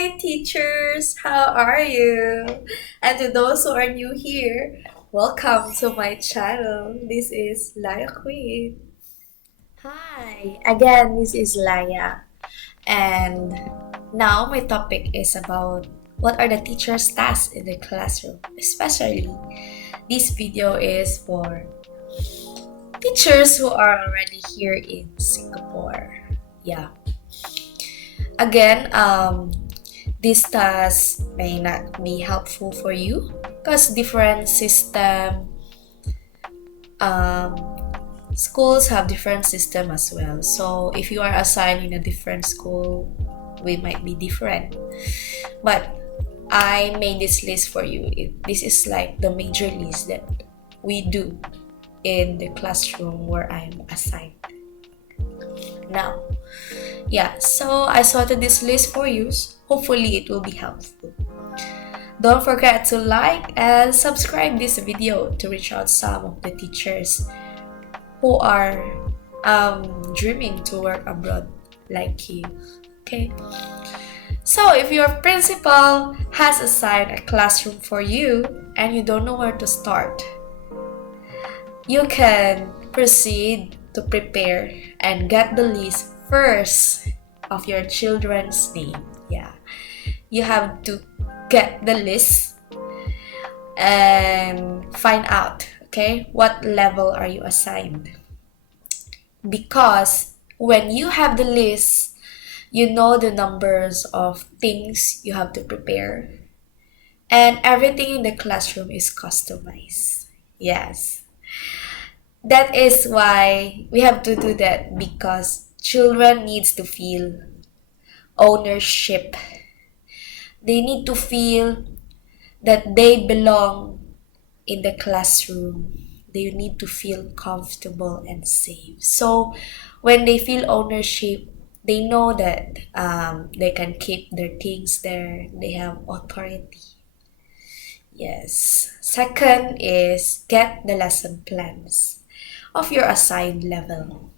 Hi, teachers! How are you? And to those who are new here, welcome to my channel. This is Laya Queen. Hi, again, this is Laya. And now my topic is about what are the teacher's tasks in the classroom. Especially, this video is for teachers who are already here in Singapore. Yeah. Again, this task may not be helpful for you because different um, schools have different system as well. So if you are assigned in a different school, we might be different. But I made this list for you. This is like the major list that we do in the classroom where I'm assigned. Now, yeah, so I sorted this list for you. Hopefully it will be helpful. Don't forget to like and subscribe this video to reach out some of the teachers who are dreaming to work abroad like you. Okay, so if your principal has assigned a classroom for you and you don't know where to start, you can proceed to prepare and get the list first of your children's name. Yeah, you have to get the list and find out, okay, what level are you assigned, because when you have the list, you know the numbers of things you have to prepare, and everything in the classroom is customized. Yes, that is why we have to do that, because children needs to feel ownership. They need to feel that they belong in the classroom. They need to feel comfortable and safe. So when they feel ownership, they know that they can keep their things there. They have authority. Yes. Second is get the lesson plans of your assigned level.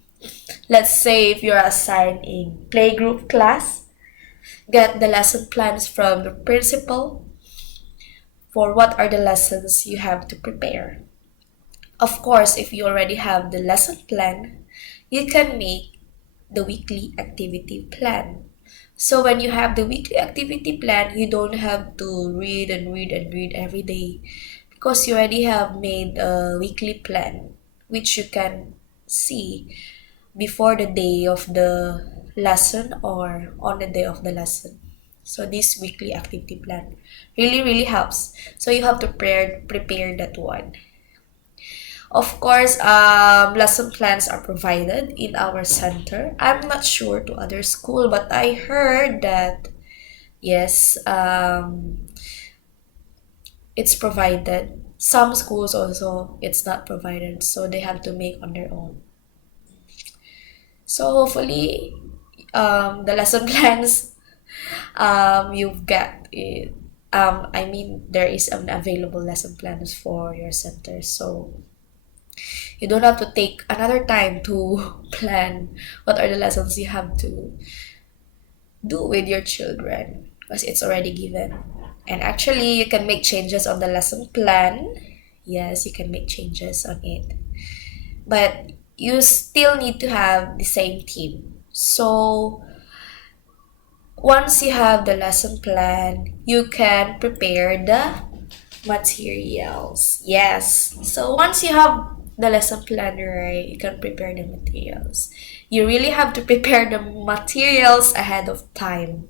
Let's say if you're assigned in playgroup class, get the lesson plans from the principal for what are the lessons you have to prepare. Of course, if you already have the lesson plan, you can make the weekly activity plan. So when you have the weekly activity plan, you don't have to read and read and read every day, because you already have made a weekly plan which you can see before the day of the lesson or on the day of the lesson. So this weekly activity plan really helps. So you have to prepare that one. Of course, lesson plans are provided in our center. I'm not sure to other school, but I heard that yes, it's provided. Some schools also it's not provided, so they have to make on their own. So hopefully, the lesson plans you've got it. I mean, there is an available lesson plans for your center, so you don't have to take another time to plan what are the lessons you have to do with your children, because it's already given. And actually, you can make changes on the lesson plan. Yes, you can make changes on it. But you still need to have the same team. So once you have the lesson plan, you can prepare the materials. Yes. So once you have the lesson plan right, you can prepare the materials. You really have to prepare the materials ahead of time.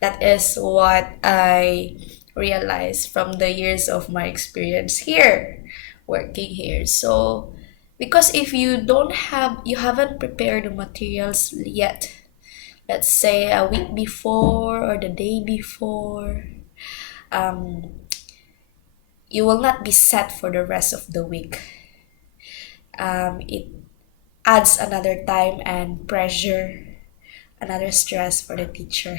That is what I realized from the years of my experience here, working here. So because if you haven't prepared the materials yet, let's say a week before or the day before, um, you will not be set for the rest of the week. It adds another time and pressure, another stress for the teacher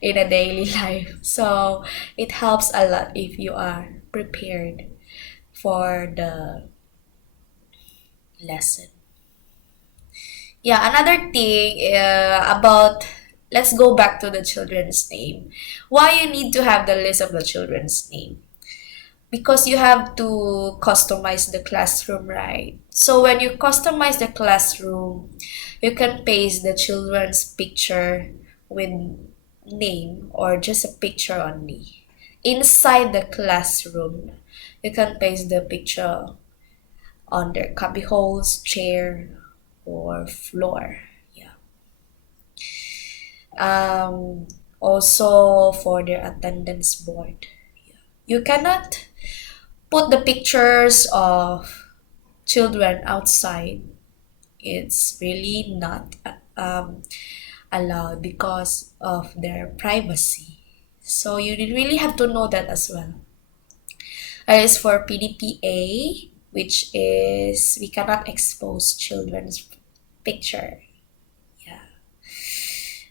in a daily life. So it helps a lot if you are prepared for the lesson. Yeah, another thing about let's go back to the children's name. Why you need to have the list of the children's name? Because you have to customize the classroom, right? So when you customize the classroom, you can paste the children's picture with name or just a picture only. Inside the classroom, you can paste the picture on their cubby holes, chair, or floor. Yeah. Um, Also for their attendance board. You cannot put the pictures of children outside. It's really not allowed because of their privacy. So you really have to know that as well. As for PDPA, which is we cannot expose children's picture. Yeah.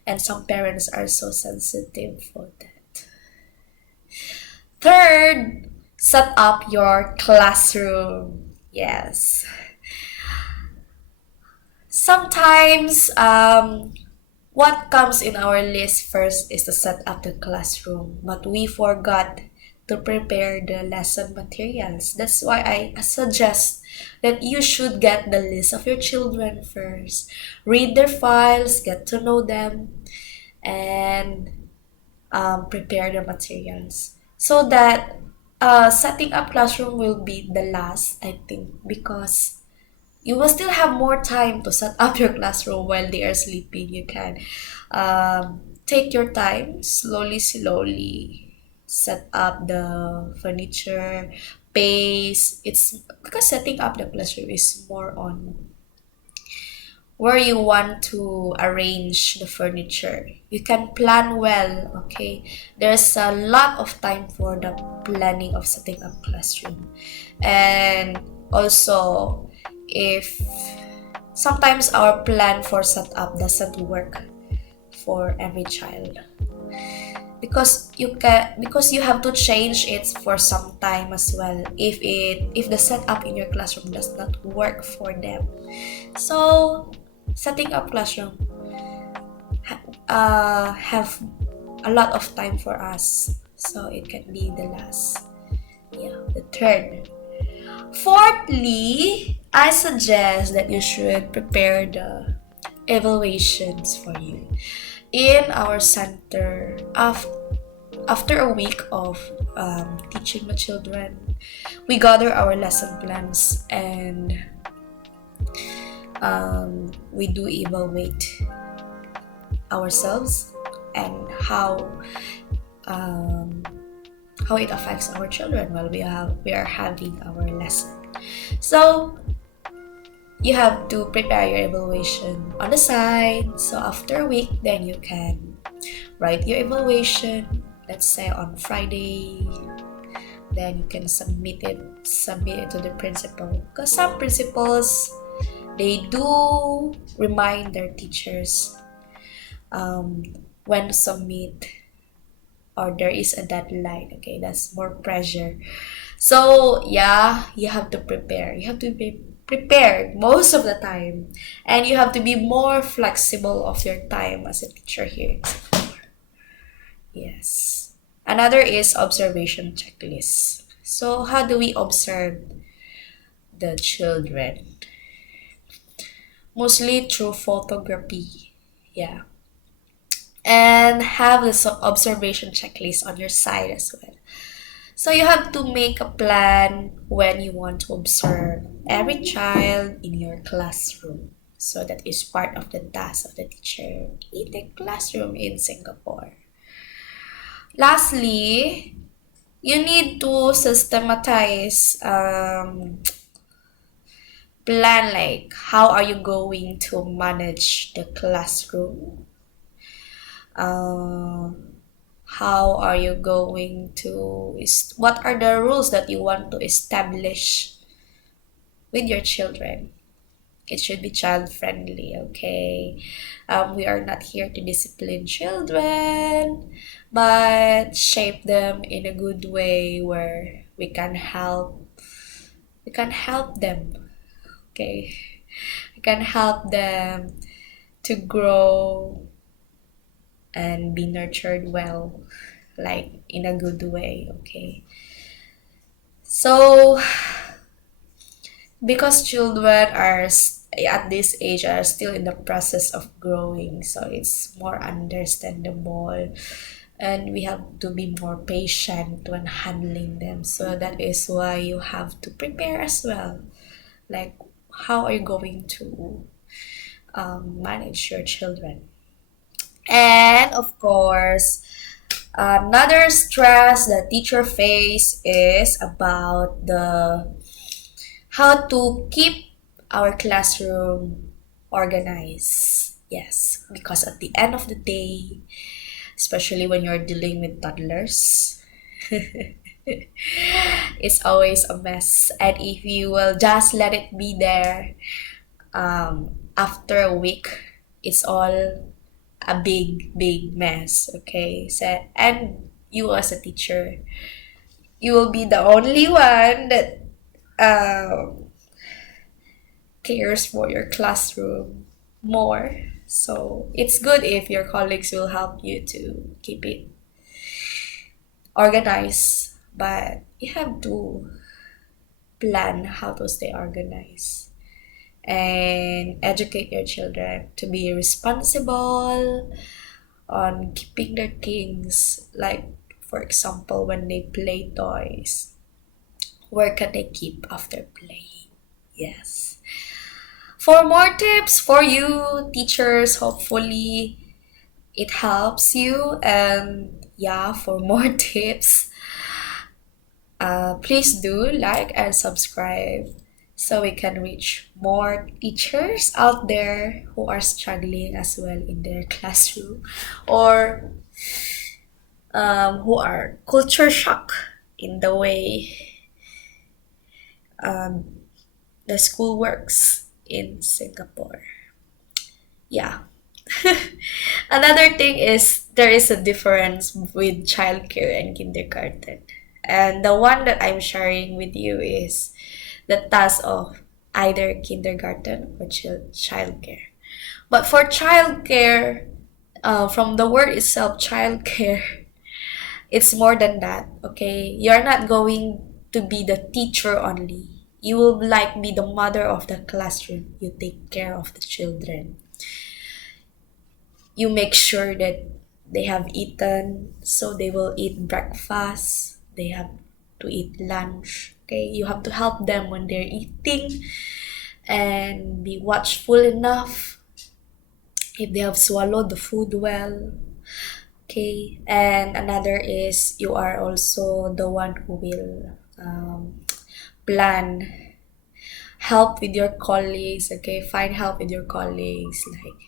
And some parents are so sensitive for that. Third, set up your classroom. Yes. Sometimes what comes in our list first is to set up the classroom, but we forgot to prepare the lesson materials. That's why I suggest that you should get the list of your children first. Read their files, get to know them, and prepare the materials. So that setting up classroom will be the last, I think, because you will still have more time to set up your classroom while they are sleeping. You can take your time, slowly set up the furniture, pace. It's because setting up the classroom is more on where you want to arrange the furniture. You can plan well, okay? There's a lot of time for the planning of setting up classroom. And also, if sometimes our plan for setup doesn't work for every child, because you have to change it for some time as well if the setup in your classroom does not work for them. So setting up classroom have a lot of time for us, so it can be the last. Yeah, the third. Fourthly, I suggest that you should prepare the evaluations for you in our center. After a week of teaching the children, we gather our lesson plans and we do evaluate ourselves and um, how it affects our children while we are having our lesson. So you have to prepare your evaluation on the side. So after a week, then you can write your evaluation. Let's say on Friday, then you can submit it to the principal. Because some principals, they do remind their teachers when to submit, or there is a deadline. Okay, that's more pressure. So yeah, you have to prepare. You have to be prepared most of the time, and you have to be more flexible of your time as a teacher here. Yes. Another is observation checklist. So how do we observe the children? Mostly through photography. Yeah. And have this observation checklist on your side as well. So you have to make a plan when you want to observe every child in your classroom. So that is part of the task of the teacher in the classroom in Singapore. Lastly, you need to systematize plan, like how are you going to manage the classroom, uh, how are you going to what are the rules that you want to establish with your children. It should be child friendly, okay? We are not here to discipline children, but shape them in a good way where we can help them, okay? We can help them to grow and be nurtured well, like in a good way, okay? So, because children at this age are still in the process of growing, so it's more understandable, and we have to be more patient when handling them. So that is why you have to prepare as well, like how are you going to manage your children. And of course, another stress that teacher face is about the how to keep our classroom organized. Yes, because at the end of the day, especially when you're dealing with toddlers, it's always a mess. And if you will just let it be there, after a week, it's all a big mess. Okay, so and you as a teacher, you will be the only one that cares for your classroom more. So it's good if your colleagues will help you to keep it organized, but you have to plan how to stay organized and educate your children to be responsible on keeping their things. Like, for example, when they play toys, where can they keep after playing? Yes. For more tips for you teachers, hopefully it helps you. And yeah, for more tips, please do like and subscribe so we can reach more teachers out there who are struggling as well in their classroom, or who are culture shock in the way um, the school works in Singapore. Yeah. Another thing is there is a difference with childcare and kindergarten. And the one that I'm sharing with you is the task of either kindergarten or childcare. But for childcare, from the word itself, childcare, it's more than that, okay? You're not going to be the teacher only. You will like be the mother of the classroom. You take care of the children. You make sure that they have eaten, so they will eat breakfast. They have to eat lunch. Okay, you have to help them when they're eating and be watchful enough if they have swallowed the food well. Okay, and another is you are also the one who will plan, help with your colleagues. Okay, find help with your colleagues, like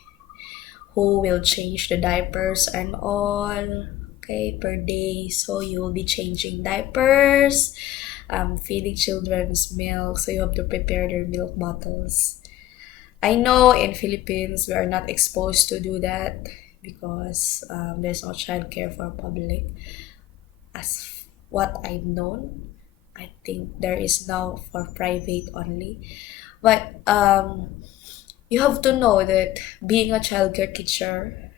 who will change the diapers and all, okay, per day. So you will be changing diapers, feeding children's milk, so you have to prepare their milk bottles. I know in Philippines we are not exposed to do that because there's no childcare for public. As what I've known, I think there is now for private only. But you have to know that being a childcare teacher,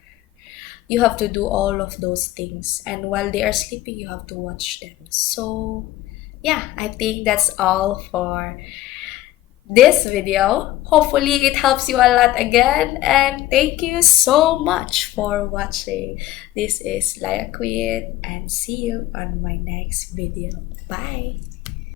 you have to do all of those things. And while they are sleeping, you have to watch them. So, yeah, I think that's all for this video. Hopefully, it helps you a lot again. And thank you so much for watching. This is Laya Queen, and see you on my next video. Bye!